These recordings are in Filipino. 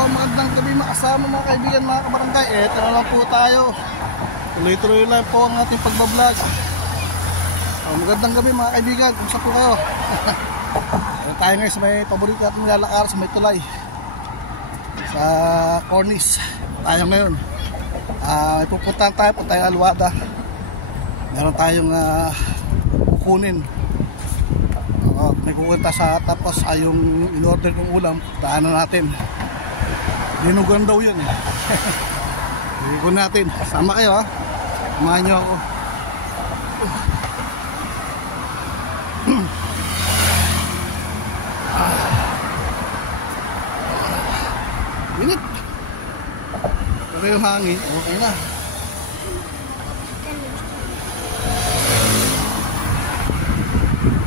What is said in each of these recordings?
Magandang gabi mga kasama, mga kaibigan, mga kabarangay. Eto na lang po tayo. Tuloy-tuloy lang po ang ating pagbablog. Magandang gabi mga kaibigan. Kumusta po kayo? Tayo ngayon sa may paborito natin nilalakar sa may tulay, sa Cornice tayo ngayon. May pupuntahan tayo, punta tayo Alwada. Meron tayong kukunin. May kukunta sa tapos yung in-order kong ulam, daanan natin. Dinugan daw yun eh. Dinugan natin. Sama kayo ha. Samahan nyo ako. Minit. Pero yung hangin, okay na.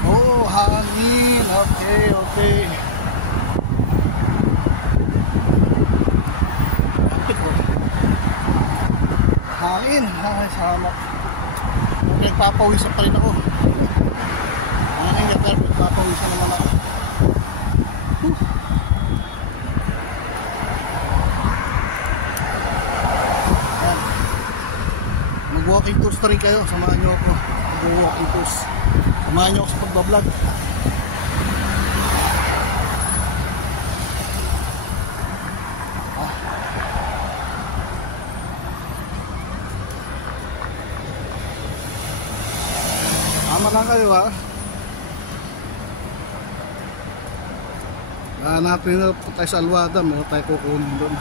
Oh, hangin. Okay. Hangin. Sama. Nagpapawisan pa rin ako. Hangin ka pero nagpapawisan naman ako. Mag-walking tours na rin kayo. Samahan nyo ako. Mag-walking tours. Samahan nyo ako sa pagbablog. Tama lang kayo ha. Hanapin na po tayo sa Alwada. Meron tayo kukunin doon.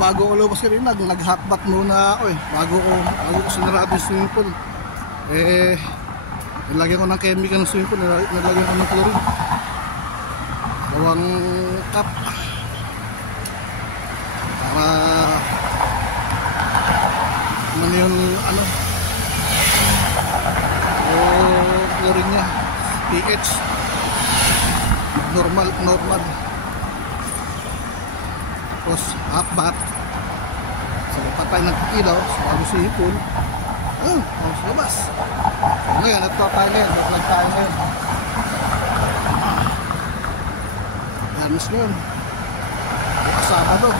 Bago ko lumabas kanina, nag-hotbat muna ako eh. Bago ko sinarado yung swimming pool. Nilagyan ko ng chemical ng swimming pool, nilagyan ko ng chlorine. 2 cup. Para ano yung yung chlorine niya, pH. Normal. Tapos hotbat. Patay ng ilaw sa bago sa hipon. Sa labas. So ngayon, ito tayo ngayon. Nag-vlog tayo ngayon. Gamis ngayon. Bukas Sabado.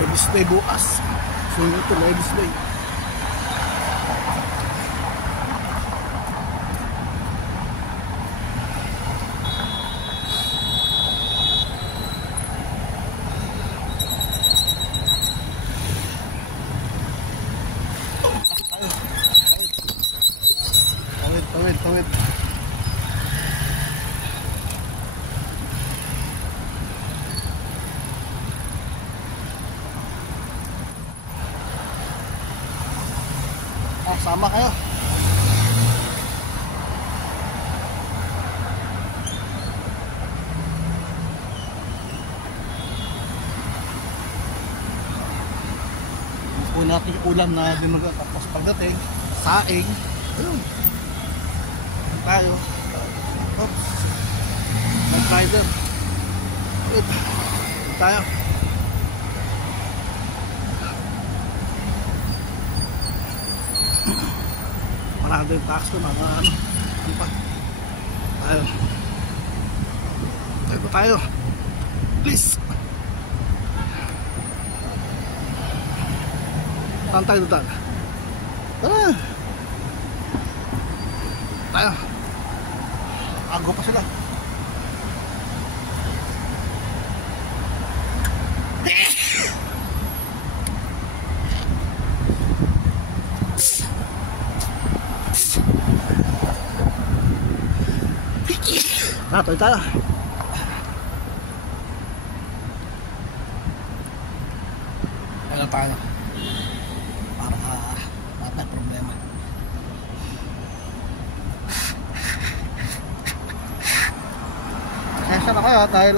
Ladies Day bukas. So ito, Ladies Day. Tawid. Sama kayo. Puno natin yung ulam na dinuga. Tapos pagdating, saing. Ayun. Tayo. Oops. Mag-rider. Tayo. Marami yung tax ko, mga ano pa. Tayo. Please. Saan tayo doon? Tara. Tayo. Ago pa sila. Tayo. Ano tayo? Para may problema. Kaya na kaya dahil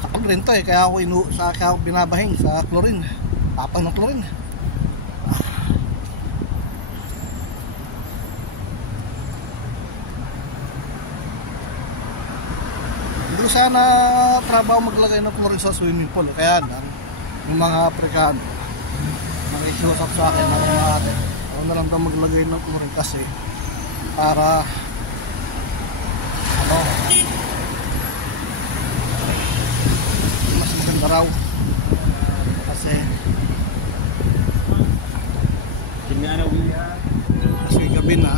kapag rin to kaya ako binabahing sa chlorine, tapang ng chlorine. Hindi ko sana trabaho maglagay ng chlorine sa swimming pool, kaya yung mga Afrikano nakikiusap sa akin ako na lang daw maglagay ng chlorine kasi para mas maganda raw kasi gabi na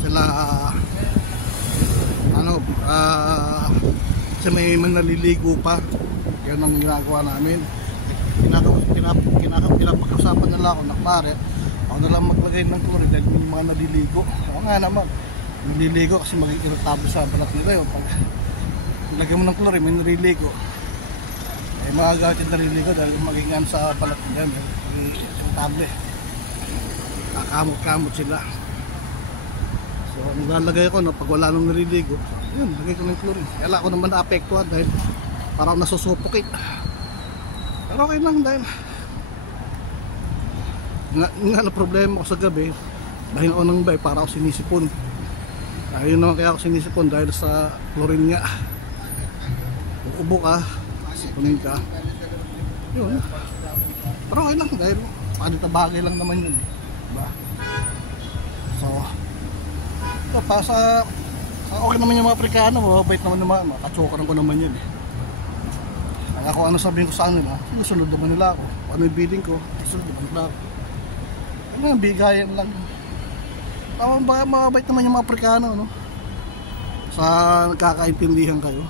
sila kasi may naliligo pa. Yan ang ginagawa namin. Pinapag-usapan nila ako na pare, ako na lang maglagay ng chlorine dahil yung mga naliligo. Ako nga naman naliligo kasi mag-irritable sa balat nila yun. Pag lagyan mo ng chlorine may naliligo, magagalit yung naliligo dahil maging sa balat nila irritable, kakamot-kamot sila. So nilalagay ko pag wala nang naliligo, yun, lagay ko ng chlorine. Kaya ako naman naapektuhan dahil parang nasusuffocate. Pero okay lang dahil nga na problema ko sa gabi, dahil ako nang bay para ako sinisipon. Ayun naman kaya ako sinisipon dahil sa chlorine nga. Kung ubo ka, sipunin ka, yun. Pero okay lang dahil bagay lang naman yun, diba? So sa okay naman yung mga Afrikano, mababait naman naman, makatsokaran ko naman yun. Kaya kung ano sabihin ko sa kanila, susunod naman nila ako. Kung ano yung bidding ko, susunod naman nila ako. Ano yung bigayan lang. Mababait naman yung mga Afrikano, no? Sa nagkakaintindihan kayo.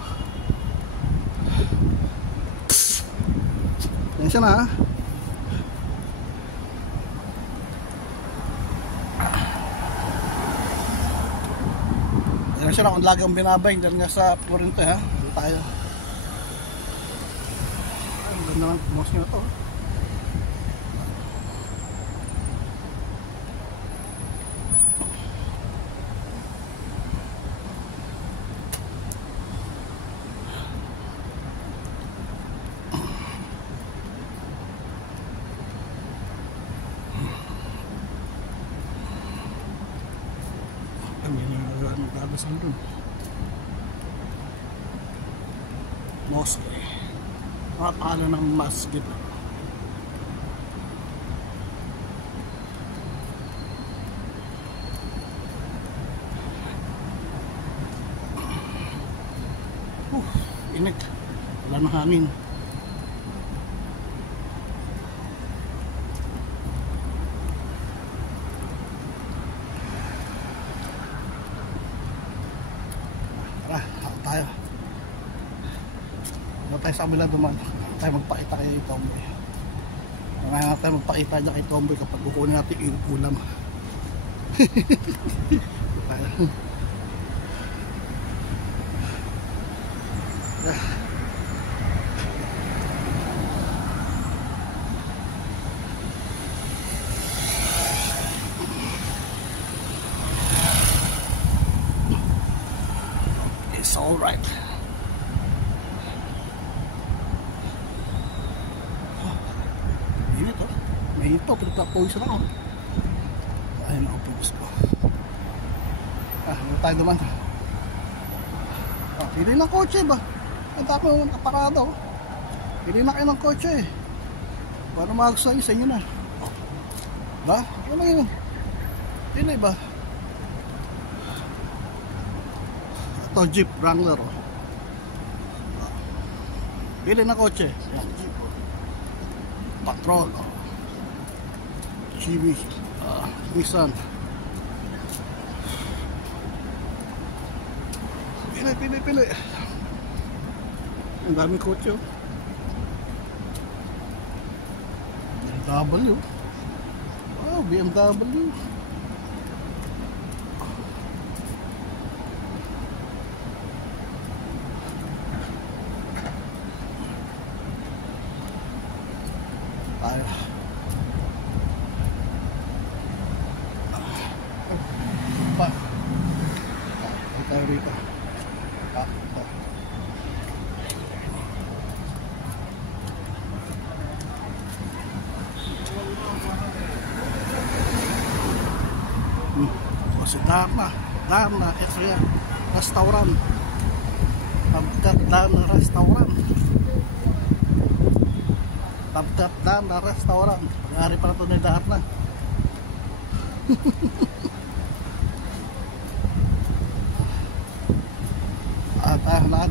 Yan siya na, ha? Yan siya na, kung lagi ang binabay dahil nga sa chlorine to, ha? Dito tayo. Ang ganda ng mouse nyo to. Magdadasal dun. Mosque. Napakala ng masjid. Init. Wala na hangin. Tayo sa kabila duman tayo magpakita kay Tomboy. Ngayon tayo magpakita niya kay Tomboy kapag kukunin natin yung ulam. It's alright. Init oh. May ito, pinagpapawisan ako. Ayun ako, pipis ko. Ano tayo naman? Pili ng kotse ba? Ang dami mo nakaparado. Pili na kayo ng kotse eh. Paano magustuhan sa inyo na? Ba? Ano yun? Pili ba? Ito Jeep Wrangler oh. Pili na kotse. Yan, Jeep oh. Patrol oh. Chevy Nissan. Pili. Ang dami kotse oh. BMW. Oh, BMW. Tayo. Pa. Tayo rito. si Darna ito yan, restaurant, Tabgat Darna restaurant, Tabgat Darna restaurant, pag-ari pala ito ni Darna. At lahat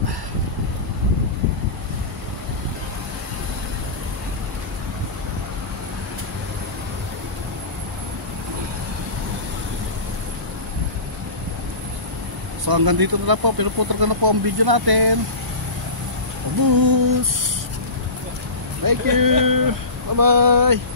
so hanggang dito na lang po, pinuputol ko na po ang video natin. Abus! Thank you! Bye bye!